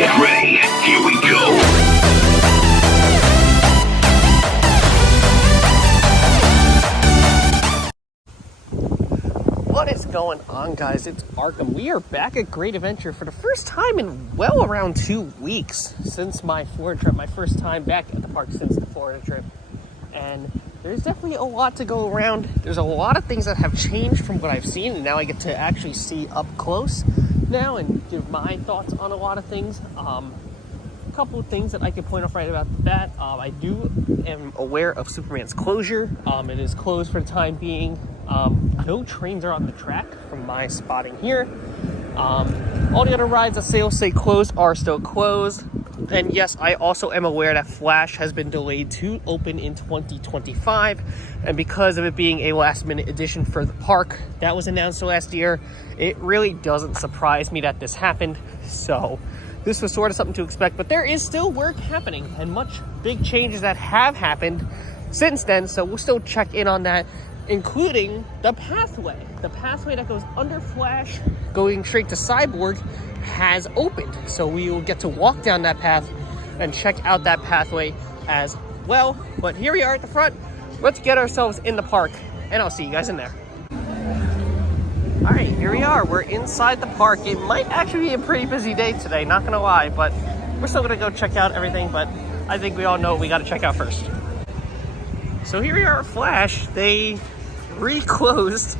Get ready, here we go. What is going on, guys? It's Arkham. We are back at Great Adventure for the first time in well around 2 weeks since my Florida trip, my first time back at the park since the Florida trip. And there's definitely a lot to go around. There's a lot of things that have changed from what I've seen, and now I get to actually see up close now and give my thoughts on a lot of things. A couple of things that I can point off right about the bat. I am aware of Superman's closure. It is closed for the time being. No trains are on the track from my spotting here. All the other rides that say closed are still closed. And yes, I also am aware that Flash has been delayed to open in 2025. And because of it being a last minute addition for the park that was announced last year, it really doesn't surprise me that this happened. So this was sort of something to expect, but there is still work happening and much big changes that have happened since then. So we'll still check in on that, including the pathway. The pathway that goes under Flash, going straight to Cyborg, has opened. So we will get to walk down that path and check out that pathway as well. But here we are at the front. Let's get ourselves in the park, and I'll see you guys in there. All right, here we are. We're inside the park. It might actually be a pretty busy day today, not gonna lie, but we're still gonna go check out everything, but I think we all know what we gotta check out first. So here we are at Flash. They reclosed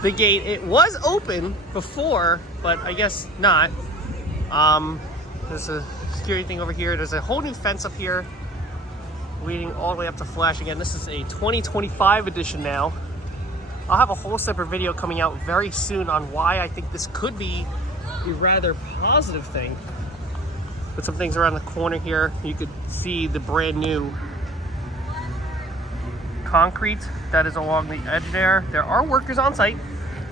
the gate. It was open before, but I guess not. There's a security thing over here. There's a whole new fence up here leading all the way up to Flash. Again, this is a 2025 edition now. I'll have a whole separate video coming out very soon on why I think this could be a rather positive thing. With some things around the corner here, you could see the brand new concrete that is along the edge there. There are workers on site.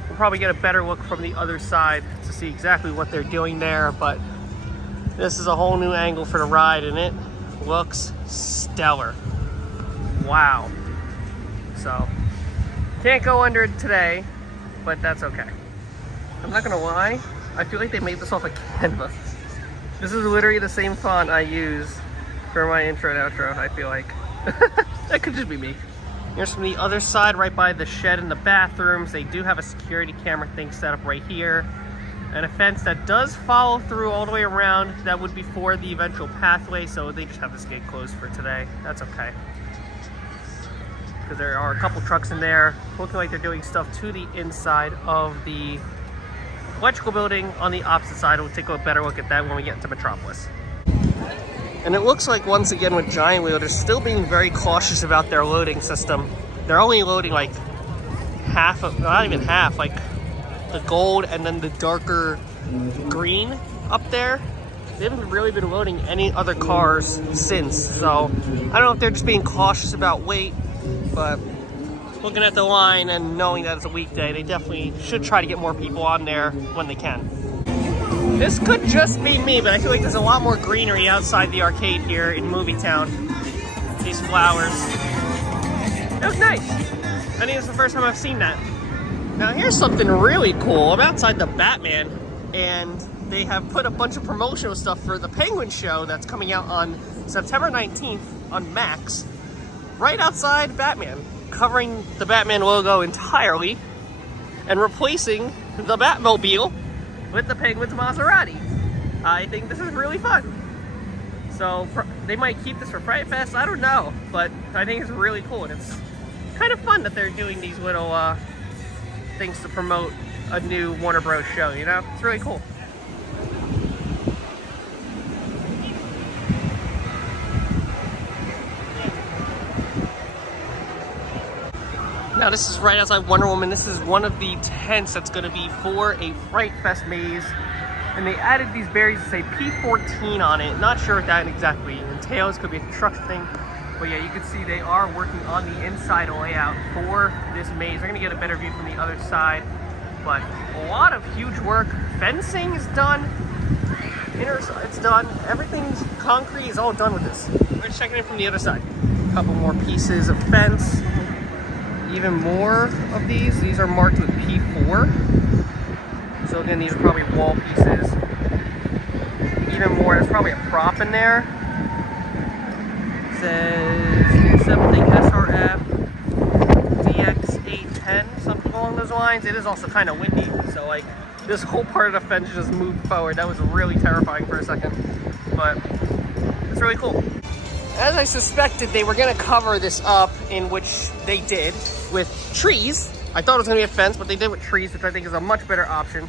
We'll probably get a better look from the other side to see exactly what they're doing there, but this is a whole new angle for the ride, and it looks stellar. Wow. So can't go under it today, but that's okay. I'm not gonna lie, I feel like they made this off of Canva. This is literally the same font I use for my intro and outro, I feel like. That could just be me. Here's from the other side, right by the shed and the bathrooms. They do have a security camera thing set up right here, and a fence that does follow through all the way around. That would be for the eventual pathway, so they just have this gate closed for today. That's okay. Because there are a couple trucks in there looking like they're doing stuff to the inside of the electrical building on the opposite side. We'll take a better look at that when we get into Metropolis. And it looks like, once again, with Giant Wheel, they're still being very cautious about their loading system. They're only loading like half of, not even half, like the gold and then the darker green up there. They haven't really been loading any other cars since. So I don't know if they're just being cautious about weight, but looking at the line and knowing that it's a weekday, they definitely should try to get more people on there when they can. This could just be me, but I feel like there's a lot more greenery outside the arcade here in Movie Town. These flowers. It was nice. I think it's the first time I've seen that. Now here's something really cool. I'm outside the Batman, and they have put a bunch of promotional stuff for the Penguin show that's coming out on September 19th on Max. Right outside Batman, covering the Batman logo entirely and replacing the Batmobile with the Penguin's Maserati. I think this is really fun. So they might keep this for Fright Fest, I don't know, but I think it's really cool, and it's kind of fun that they're doing these little things to promote a new Warner Bros. Show, you know? It's really cool. Now this is right outside Wonder Woman. This is one of the tents that's going to be for a Fright Fest maze. And they added these berries that say P14 on it. Not sure what that exactly entails. Could be a construction thing. But yeah, you can see they are working on the inside layout for this maze. We're going to get a better view from the other side. But a lot of huge work. Fencing is done. It's done. Everything's concrete is all done with this. We're just checking it from the other side. A couple more pieces of fence. Even more of these. These are marked with P4. So again, these are probably wall pieces. even more. There's probably a prop in there. It says 7-thing SRF DX810, something along those lines. It is also kind of windy, so like this whole part of the fence just moved forward. That was really terrifying for a second, but it's really cool. As I suspected, they were going to cover this up, in which they did, with trees. I thought it was going to be a fence, but they did with trees, which I think is a much better option.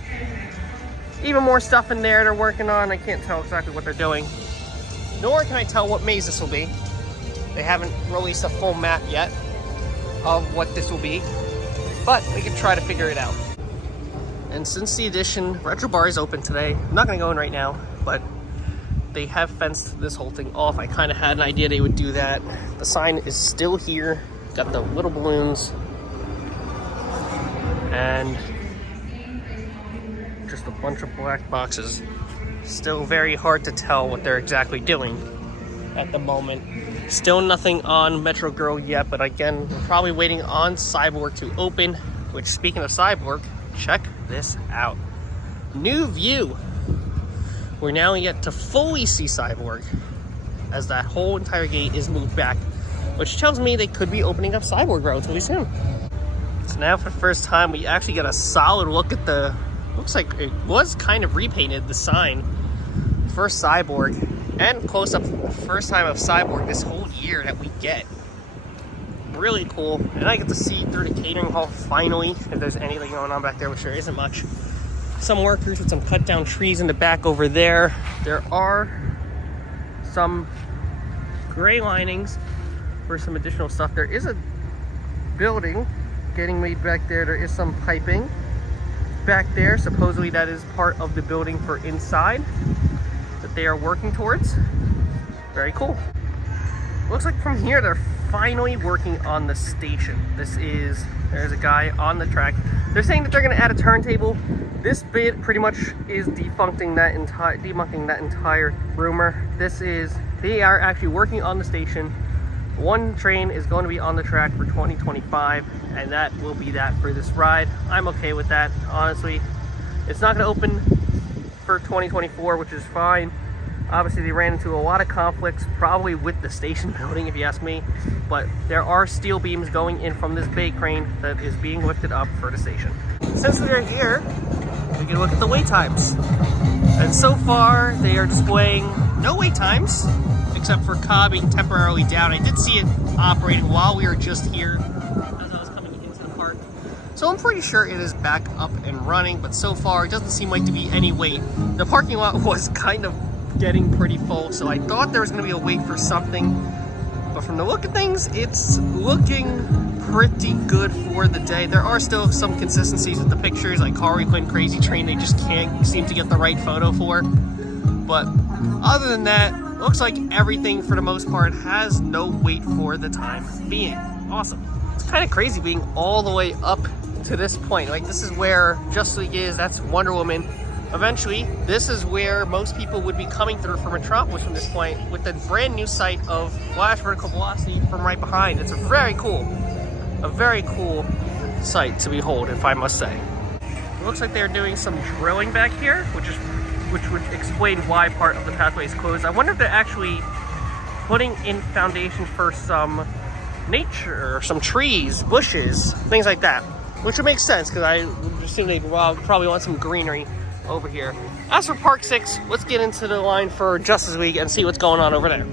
Even more stuff in there they're working on. I can't tell exactly what they're doing. Nor can I tell what maze this will be. They haven't released a full map yet of what this will be, but we can try to figure it out. And since the addition, Retro Bar is open today. I'm not going to go in right now, but they have fenced this whole thing off. I kind of had an idea they would do that. The sign is still here. Got the little balloons. And just a bunch of black boxes. Still very hard to tell what they're exactly doing at the moment. Still nothing on Metro Girl yet, but again, we're probably waiting on Cyborg to open, which, speaking of Cyborg, check this out. New view. We're now yet to fully see Cyborg, as that whole entire gate is moved back, which tells me they could be opening up Cyborg relatively soon. So now for the first time, we actually get a solid look at the, looks like it was kind of repainted, the sign for Cyborg, and close up first time of Cyborg this whole year that we get. Really cool. And I get to see through the catering hall finally, if there's anything going on back there, which there isn't much. Some workers with some cut down trees in the back over there. There are some gray linings for some additional stuff. There is a building getting made back there. There is some piping back there. Supposedly that is part of the building for inside that they are working towards. Very cool. Looks like from here they're finally working on the station. There's a guy on the track. They're saying that they're going to add a turntable. This bit pretty much is debunking that entire rumor. They are actually working on the station. One train is going to be on the track for 2025, and that will be that for this ride. I'm okay with that, honestly. It's not going to open for 2024, which is fine. Obviously, they ran into a lot of conflicts, probably with the station building, if you ask me. But there are steel beams going in from this bay crane that is being lifted up for the station. Since they're here, we can look at the wait times. And so far, they are displaying no wait times, except for Cobb being temporarily down. I did see it operating while we were just here as I was coming into the park. So I'm pretty sure it is back up and running, but so far it doesn't seem like to be any wait. The parking lot was kind of getting pretty full, so I thought there was going to be a wait for something, but from the look of things, it's looking pretty good for the day. There are still some consistencies with the pictures, like Harley Quinn Crazy Train, they just can't seem to get the right photo for. But other than that, looks like everything for the most part has no wait for the time being. Awesome. It's kind of crazy being all the way up to this point. Like, this is where Justice League is, that's Wonder Woman. Eventually, this is where most people would be coming through from Metropolis from this point, with the brand new site of Flash Vertical Velocity from right behind. It's a very cool sight to behold, if I must say. It looks like they're doing some drilling back here, which would explain why part of the pathway is closed. I wonder if they're actually putting in foundation for some nature, some trees, bushes, things like that, which would make sense, because I would assume they'd probably want some greenery over here. As for Park 6, let's get into the line for Justice League and see what's going on over there.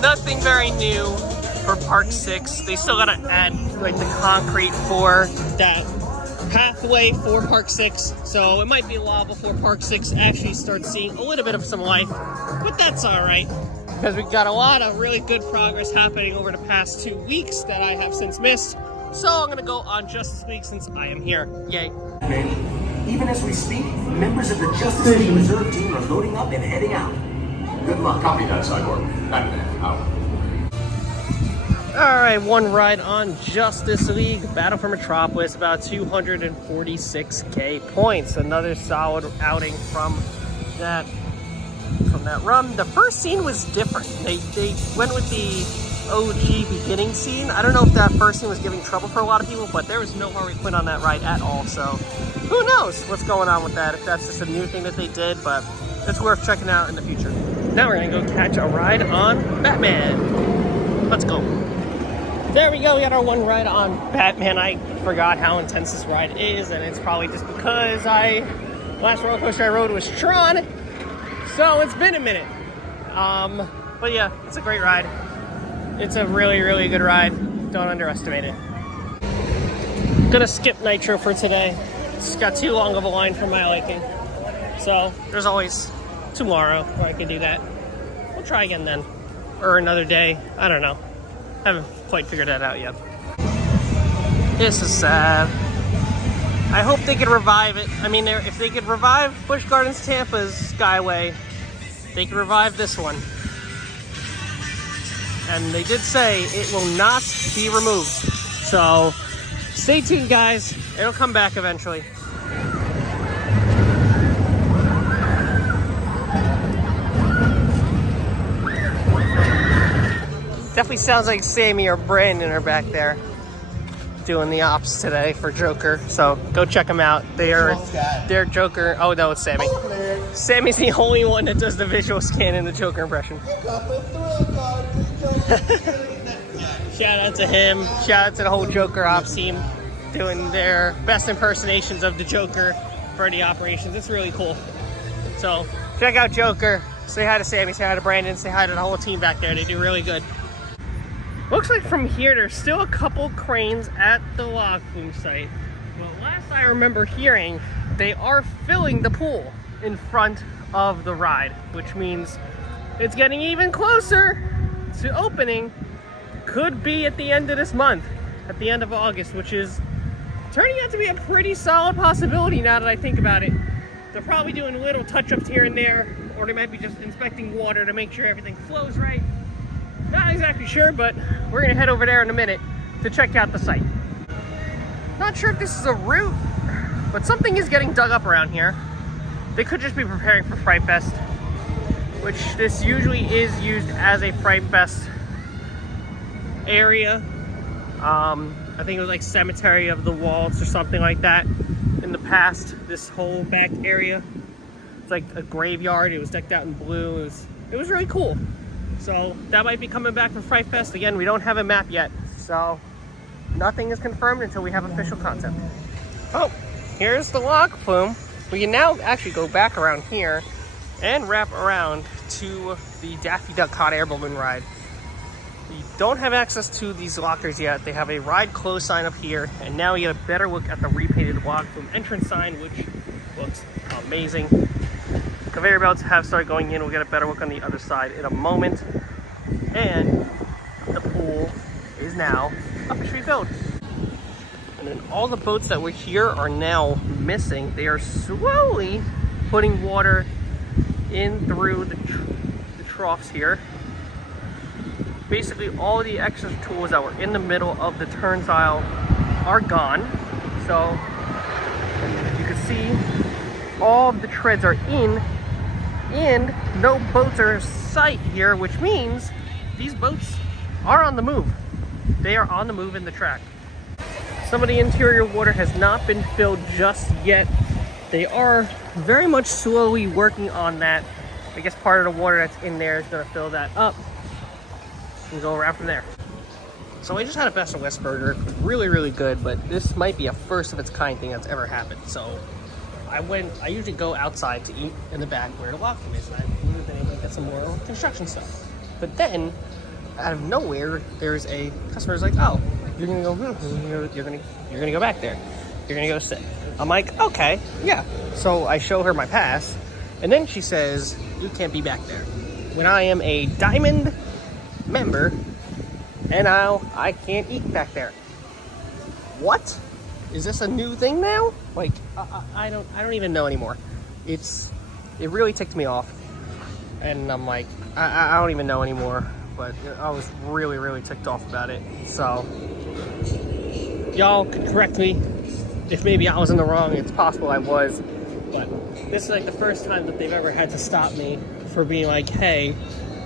Nothing very new for Park 6. They still gotta add like the concrete for that pathway for Park 6, so it might be a while before Park 6 actually starts seeing a little bit of some life, but that's alright, because we've got a lot of really good progress happening over the past 2 weeks that I have since missed, so I'm gonna go on Justice League since I am here. Yay. Even as we speak, members of the Justice League Reserve team are loading up and heading out. Good luck. Copy that, Cyborg. Out. Alright, one ride on Justice League. Battle for Metropolis, about 246k points. Another solid outing from that run. The first scene was different. They went with the OG beginning scene. I don't know if that first scene was giving trouble for a lot of people, but there was no Harley Quinn on that ride at all, so who knows what's going on with that, if that's just a new thing that they did. But It's worth checking out in the future. Now we're gonna go catch a ride on Batman. Let's go. There we go, we got our one ride on Batman. I forgot how intense this ride is, and it's probably just because last roller coaster I rode was Tron, so it's been a minute. But yeah, it's a great ride. It's a really, really good ride. Don't underestimate it. Gonna skip Nitro for today. It's got too long of a line for my liking. So there's always tomorrow where I can do that. We'll try again then. Or another day. I don't know. Haven't quite figured that out yet. This is sad. I hope they could revive it. I mean, if they could revive Busch Gardens Tampa's Skyway, they could revive this one. And they did say it will not be removed. So stay tuned, guys. It'll come back eventually. Definitely sounds like Sammy or Brandon are back there doing the ops today for Joker. So go check them out. They're Joker. Oh no, it's Sammy. Sammy's the only one that does the visual scan in the Joker impression. Shout out to him. Shout out to the whole Joker ops team doing their best impersonations of the Joker for the operations. It's really cool. So check out Joker. Say hi to Sammy. Say hi to Brandon. Say hi to the whole team back there. They do really good. Looks like from here there's still a couple cranes at the Flume site. But last I remember hearing, they are filling the pool in front of the ride, which means it's getting even closer to opening. Could be at the end of this month, at the end of August, which is turning out to be a pretty solid possibility now that I think about it. They're probably doing little touch-ups here and there, or they might be just inspecting water to make sure everything flows right. Not exactly sure, but we're gonna head over there in a minute to check out the site. Not sure if this is a route, but something is getting dug up around here. They could just be preparing for Fright Fest, which this usually is used as a Fright Fest area. I think it was like Cemetery of the Waltz or something like that in the past. This whole back area, it's like a graveyard. It was decked out in blue. It was really cool. So that might be coming back for Fright Fest. Again, we don't have a map yet, so nothing is confirmed until we have official concept. Oh, here's the Flume. We can now actually go back around here and wrap around to the Daffy Duck Hot Air Balloon ride. We don't have access to these lockers yet. They have a ride close sign up here, and now we get a better look at the repainted Flume entrance sign, which looks amazing. Conveyor belts have started going in. We'll get a better look on the other side in a moment. And the pool is now officially filled. And then all the boats that were here are now missing. They are slowly putting water in through the troughs here. Basically, all the extra tools that were in the middle of the turnstile are gone. So you can see all of the treads are in, and no boats are in sight here, which means these boats are on the move. They are on the move in the track. Some of the interior water has not been filled just yet. They are very much slowly working on that. I guess part of the water that's in there is going to fill that up and go around from there. So I just had a Best of West burger. Really, really good, but this might be a first of its kind thing that's ever happened. So I usually go outside to eat in the back where the Flume is, and I would have been able to get some more construction stuff. But then, out of nowhere, there's a customer who's like, "Oh, you're gonna go, you're gonna go back there. You're gonna go sit." I'm like, "Okay, yeah." So I show her my pass, and then she says, "You can't be back there." When I am a Diamond member, and now I can't eat back there. What? Is this a new thing now? Like, I don't even know anymore. It really ticked me off, and I'm like, I don't even know anymore. But I was really, really ticked off about it. So y'all could correct me if maybe I was in the wrong. It's possible I was, but this is like the first time that they've ever had to stop me for being like, "Hey,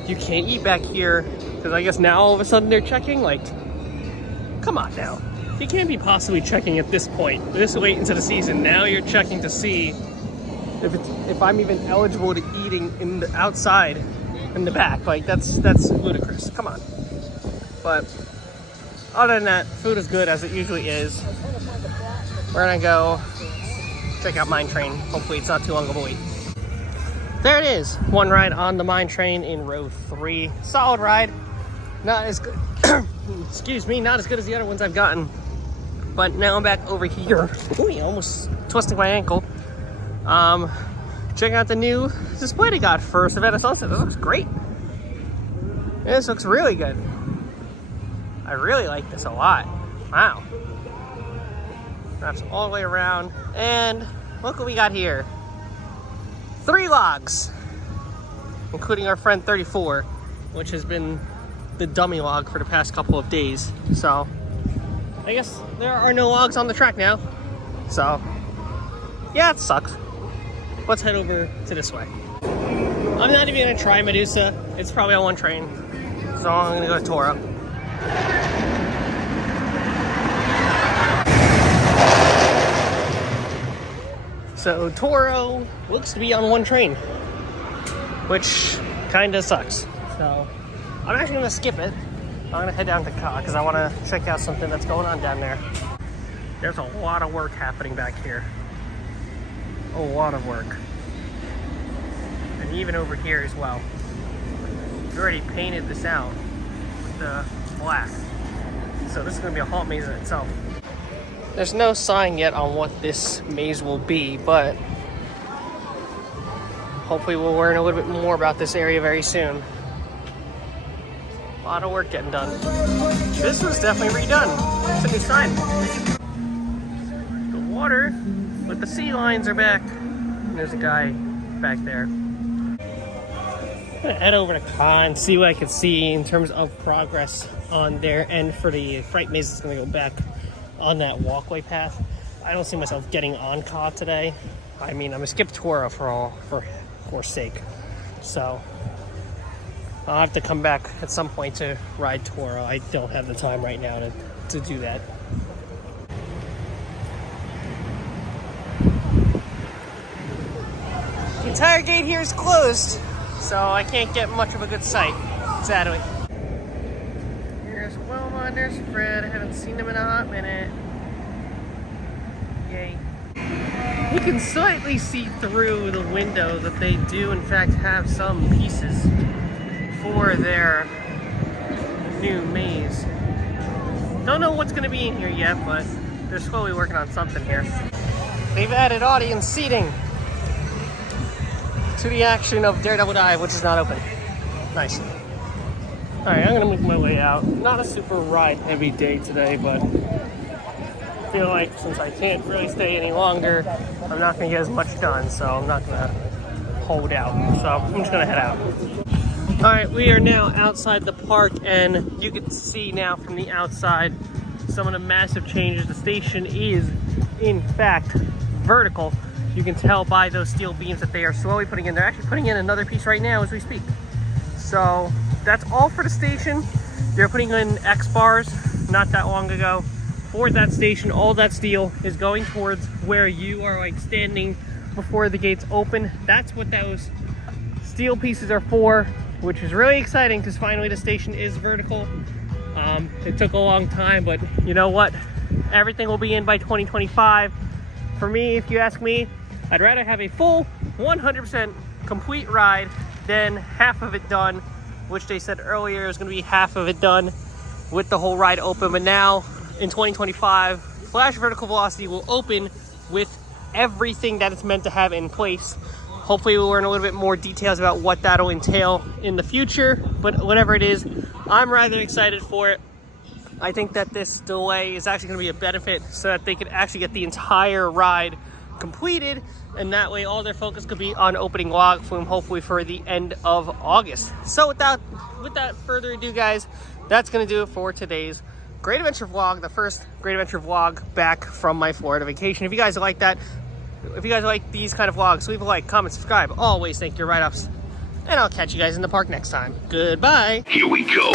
you can't eat back here," because I guess now all of a sudden they're checking. Like, come on now. You can't be possibly checking at this point. This late into the season. Now you're checking to see if I'm even eligible to eating in the outside in the back. Like that's ludicrous. Come on. But other than that, food is good as it usually is. We're gonna go check out Mine Train. Hopefully it's not too long of a wait. There it is. One ride on the Mine Train in row 3. Solid ride. Not as good. Excuse me, not as good as the other ones I've gotten. But now I'm back over here. Ooh, almost twisting my ankle. Checking out the new display they got for Savannah Sunset. This looks great. This looks really good. I really like this a lot. Wow. Wraps all the way around. And look what we got here. 3 logs. Including our friend 34, which has been the dummy log for the past couple of days. So I guess there are no logs on the track now. So yeah, it sucks. Let's head over to this way. I'm not even gonna try Medusa. It's probably on one train. So I'm gonna go to Toro. So Toro looks to be on one train, which kinda sucks. So I'm actually gonna skip it. I'm gonna head down to Ka because I wanna check out something that's going on down there. There's a lot of work happening back here. A lot of work. And even over here as well. We already painted this out with the black. So this is gonna be a haunt maze in itself. There's no sign yet on what this maze will be, but hopefully we'll learn a little bit more about this area very soon. A lot of work getting done. This was definitely redone. It's a new sign. The water with the sea lions are back. And there's a guy back there. I'm gonna head over to Ka and see what I can see in terms of progress on their end for the Fright Maze. It's gonna go back on that walkway path. I don't see myself getting on Ka today. I mean, I'm gonna skip Toro for sake. So I'll have to come back at some point to ride Toro. I don't have the time right now to do that. The entire gate here is closed, so I can't get much of a good sight. Sadly. There's Wilma and there's Fred. I haven't seen them in a hot minute. Yay. You can slightly see through the window that they do in fact have some pieces for their new maze. Don't know what's going to be in here yet, but they're slowly working on something here. They've added audience seating to the action of Daredevil Dive, which is not open. Nice. Alright, I'm going to make my way out. Not a super ride heavy day today, but I feel like since I can't really stay any longer, I'm not going to get as much done, so I'm not going to hold out. So I'm just going to head out. Alright, we are now outside the park, and you can see now from the outside some of the massive changes. The station is, in fact, vertical. You can tell by those steel beams that they are slowly putting in. They're actually putting in another piece right now as we speak. So that's all for the station. They're putting in X bars not that long ago for that station. All that steel is going towards where you are like standing before the gates open. That's what those steel pieces are for, which is really exciting because finally the station is vertical. It took a long time, but you know what? Everything will be in by 2025. For me, if you ask me, I'd rather have a full 100% complete ride than half of it done, which they said earlier is going to be half of it done with the whole ride open. But now in 2025, Flash Vertical Velocity will open with everything that it's meant to have in place. Hopefully we'll learn a little bit more details about what that'll entail in the future, but whatever it is, I'm rather excited for it. I think that this delay is actually going to be a benefit so that they could actually get the entire ride completed, and that way all their focus could be on opening log Flume hopefully for the end of August. So without further ado, guys, that's going to do it for today's Great Adventure vlog, the first Great Adventure vlog back from my Florida vacation. If you guys like that, if you guys like these kind of vlogs, leave a like, comment, subscribe. Always thank your write-ups, and I'll catch you guys in the park next time. Goodbye. Here we go.